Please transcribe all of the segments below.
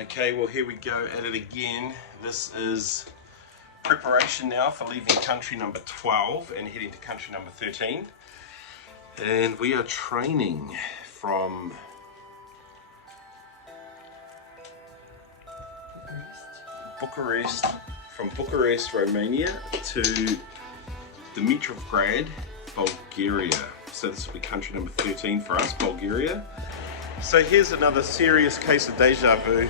Okay, well here we go at it again. This is preparation now for leaving country number 12 and heading to country number 13. And we are training from Bucharest, Romania to Dimitrovgrad, Bulgaria. So this will be country number 13 for us, Bulgaria. So here's another serious case of deja vu.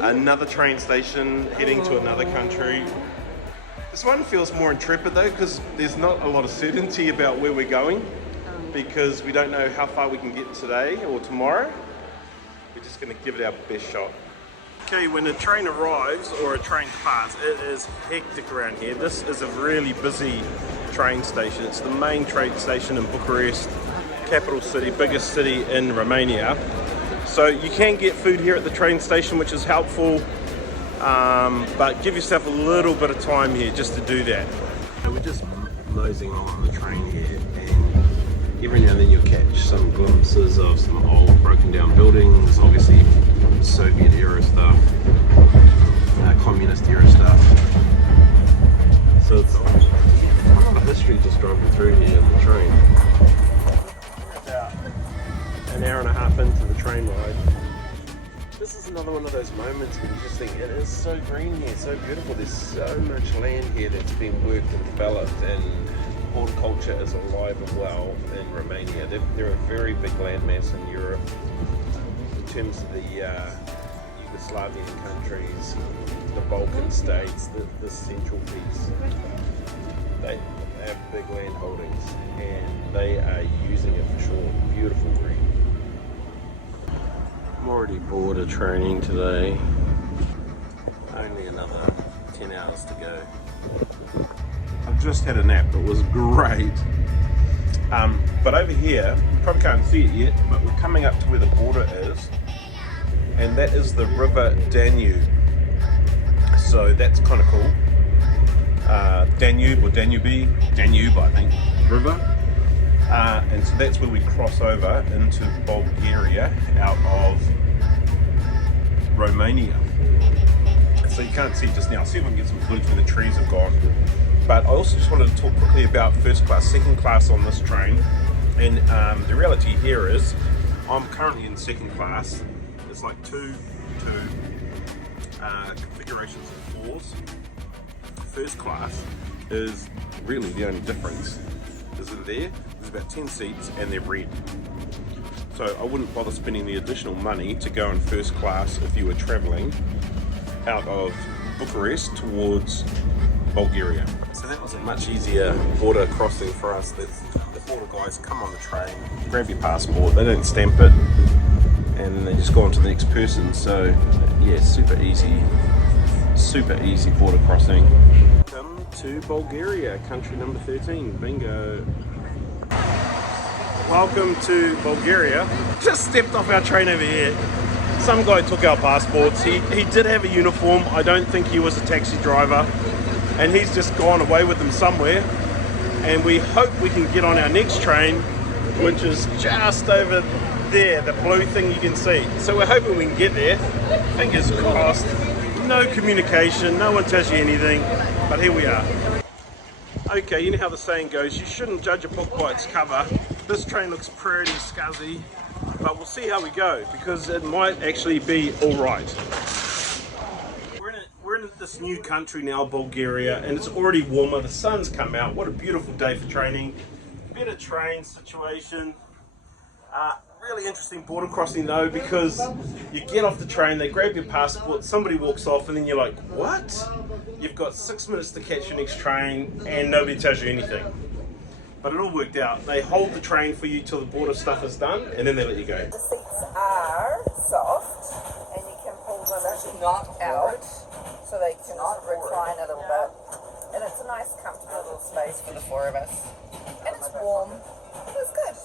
Another train station heading to another country. This one feels more intrepid though, because there's not a lot of certainty about where we're going, because we don't know how far we can get today or tomorrow. We're just going to give it our best shot. Okay, when a train arrives or a train departs, it is hectic around here. This is a really busy train station. It's the main train station in Bucharest, capital city, biggest city in Romania. So you can get food here at the train station, which is helpful, but give yourself a little bit of time here just to do that. So we're just moseying on the train here, and every now and then you'll catch some glimpses of some old broken down buildings, obviously Soviet era stuff, communist era stuff. So it's a history just driving through here on the train. About an hour and a half into the train ride. This is another one of those moments when you just think it is so green here, so beautiful. There's so much land here that's been worked and developed, and horticulture is alive and well in Romania. They're a very big landmass in Europe in terms of the Yugoslavian countries, the Balkan states, the central piece. They have big land holdings and they are using it for sure. Beautiful green. I'm already bored of training today. Only another 10 hours to go. I've just had a nap. It was great. But over here, you probably can't see it yet, but we're coming up to where the border is, and that is the River Danube. So that's kind of cool. Danube or Danube, I think, river. And so that's where we cross over into Bulgaria out of Romania. So you can't see it just now. See if we can get some footage when the trees have gone. But I also just wanted to talk quickly about first class, second class on this train. And the reality here is I'm currently in second class. There's like two configurations of floors. First class is really the only difference. Is in there's about 10 seats and they're red. So I wouldn't bother spending the additional money to go in first class if you were travelling out of Bucharest towards Bulgaria. So that was a much easier border crossing for us. The border guys come on the train, grab your passport, they don't stamp it, and then they just go on to the next person. So yeah, super easy border crossing. Come to Bulgaria, country number 13, bingo. Welcome to Bulgaria. Just stepped off our train over here. Some guy took our passports. He did have a uniform. I don't think he was a taxi driver, and he's just gone away with them somewhere. And we hope we can get on our next train, which is just over there, the blue thing you can see. So we're hoping we can get there. Fingers crossed. No communication, no one tells you anything, but here we are. Okay, you know how the saying goes, you shouldn't judge a book by its cover. This train looks pretty scuzzy, but we'll see how we go, because it might actually be alright. We're in this new country now, Bulgaria, and it's already warmer. The sun's come out. What a beautiful day for training. Better train situation. Really interesting border crossing though, because you get off the train, they grab your passport, somebody walks off, and then you're like, what? You've got 6 minutes to catch your next train and nobody tells you anything. But it all worked out. They hold the train for you till the border stuff is done, and then they let you go. The seats are soft, and you can pull them not out, so they can recline a little bit. And it's a nice, comfortable little space for the 4 of us. And it's warm. It's good.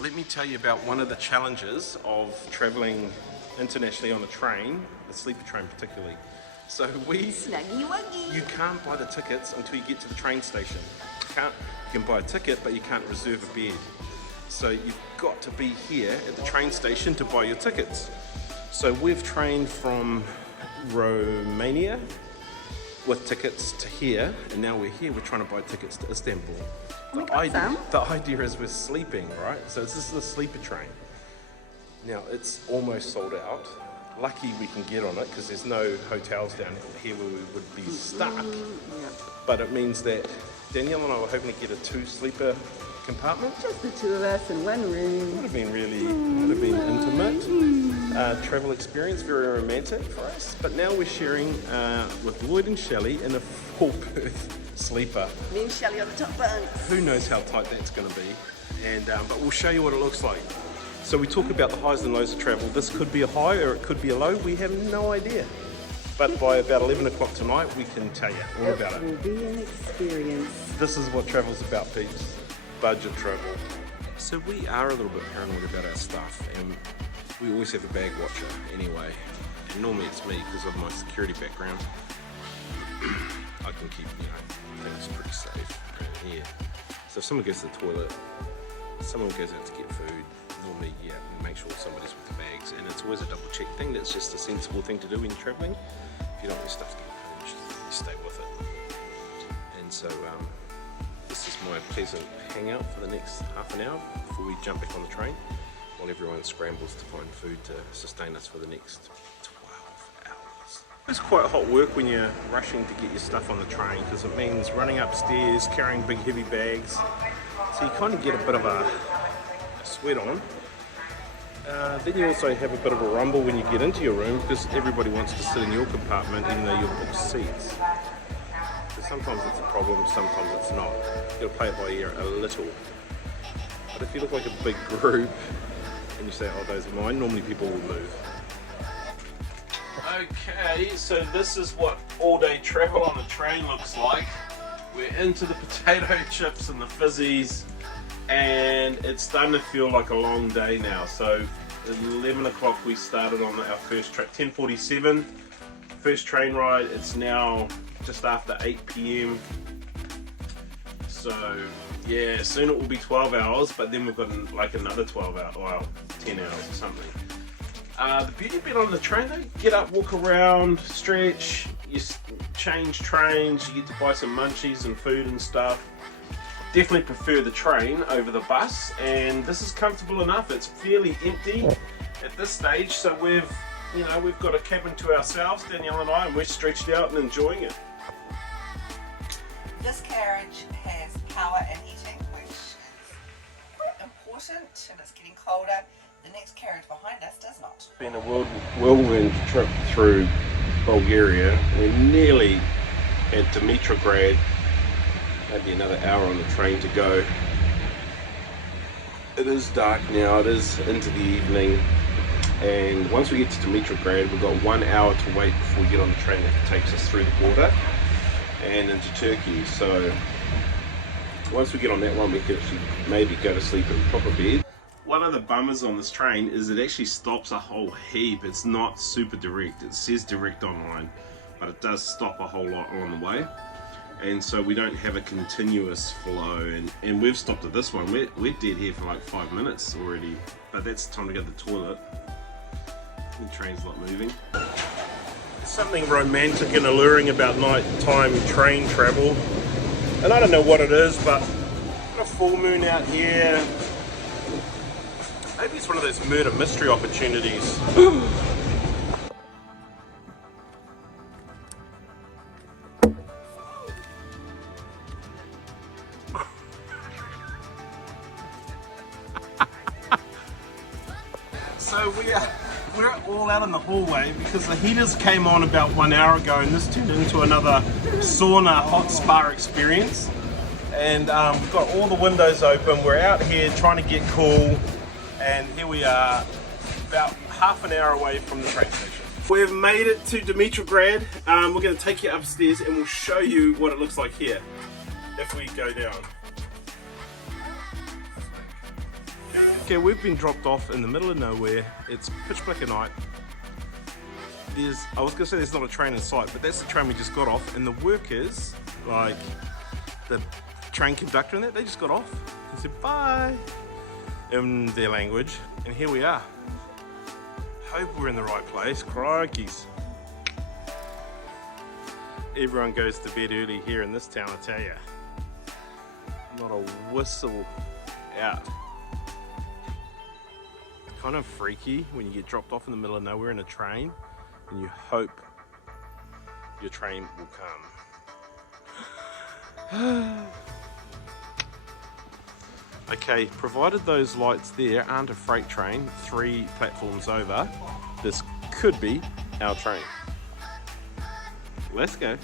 Let me tell you about one of the challenges of travelling internationally on a train, the sleeper train particularly. So you can't buy the tickets until you get to the train station. You can buy a ticket, but you can't reserve a bed. So you've got to be here at the train station to buy your tickets. So we've trained from Romania with tickets to here, and now we're here, we're trying to buy tickets to Istanbul. The idea is we're sleeping, right? So this is the sleeper train. Now it's almost sold out. Lucky we can get on it because there's no hotels down here where we would be stuck. But it means that Danielle and I were hoping to get a 2-sleeper compartment. Just the two of us in one room. Would have been intimate. Travel experience, very romantic for us. But now we're sharing with Lloyd and Shelley in a 4-berth sleeper. Me and Shelley on the top bunk. Who knows how tight that's going to be. And but we'll show you what it looks like. So we talk about the highs and lows of travel. This could be a high or it could be a low. We have no idea. But by about 11 o'clock tonight, we can tell you all about it. It will be an experience. This is what travel's about, peeps. Budget travel. So we are a little bit paranoid about our stuff, and we always have a bag watcher anyway. And normally it's me because of my security background. I can keep, things pretty safe around here. So if someone goes to the toilet, someone goes out to get food, normally, we make sure somebody's with the bags, and it's always a double check thing. That's just a sensible thing to do when you're traveling. If you don't want your stuff to get pinched, you stay with it. And so this is my pleasant hangout for the next half an hour before we jump back on the train, while everyone scrambles to find food to sustain us for the next 12 hours. It's quite hot work when you're rushing to get your stuff on the train, because it means running upstairs, carrying big heavy bags. So you kind of get a bit of a sweat on. Then you also have a bit of a rumble when you get into your room, because everybody wants to sit in your compartment even though you've booked seats. So sometimes it's a problem, sometimes it's not. You've got to play it by ear a little. But if you look like a big group and you say, oh, those are mine, normally people will move. Okay, so this is what all-day travel on a train looks like. We're into the potato chips and the fizzies, and it's starting to feel like a long day now. So at 11 o'clock we started on our first train, 10:47, first train ride. It's now just after 8 p.m. So yeah, soon it will be 12 hours, but then we've got like another 12 hours, well, 10 hours or something. The beauty bit on the train though, get up, walk around, stretch, you change trains, you get to buy some munchies and food and stuff. Definitely prefer the train over the bus, and this is comfortable enough. It's fairly empty at this stage, so we've got a cabin to ourselves, Danielle and I, and we're stretched out and enjoying it. This carriage has power and heating, which is quite important, and it's getting colder. The next carriage behind us does not. It's been a whirlwind trip through Bulgaria. We're nearly at Dimitrovgrad. Maybe another hour on the train to go. It is dark now, it is into the evening, and once we get to Dimitrovgrad we've got 1 hour to wait before we get on the train that takes us through the border and into Turkey. So once we get on that one we can actually maybe go to sleep in a proper bed. One of the bummers on this train is it actually stops a whole heap. It's not super direct. It says direct online, but it does stop a whole lot along the way. And so we don't have a continuous flow, and we've stopped at this one. We're dead here for like 5 minutes already, but that's time to go to the toilet. The train's not moving. There's something romantic and alluring about nighttime train travel, and I don't know what it is, but a full moon out here. Maybe it's one of those murder mystery opportunities. So we're all out in the hallway because the heaters came on about 1 hour ago, and this turned into another sauna hot spa experience. And we've got all the windows open. We're out here trying to get cool, and here we are, about half an hour away from the train station. We've made it to Dimitrovgrad. We're going to take you upstairs and we'll show you what it looks like here if we go down. Okay, we've been dropped off in the middle of nowhere. It's pitch black at night. I was going to say there's not a train in sight, but that's the train we just got off, and the workers, like the train conductor in there. They just got off and said bye in their language, and here we are. Hope we're in the right place. Crikeys. Everyone goes to bed early here in this town, I tell ya. Not a whistle out. Kind of freaky when you get dropped off in the middle of nowhere in a train and you hope your train will come. Okay, provided those lights there aren't a freight train 3 platforms over, this could be our train. Let's go.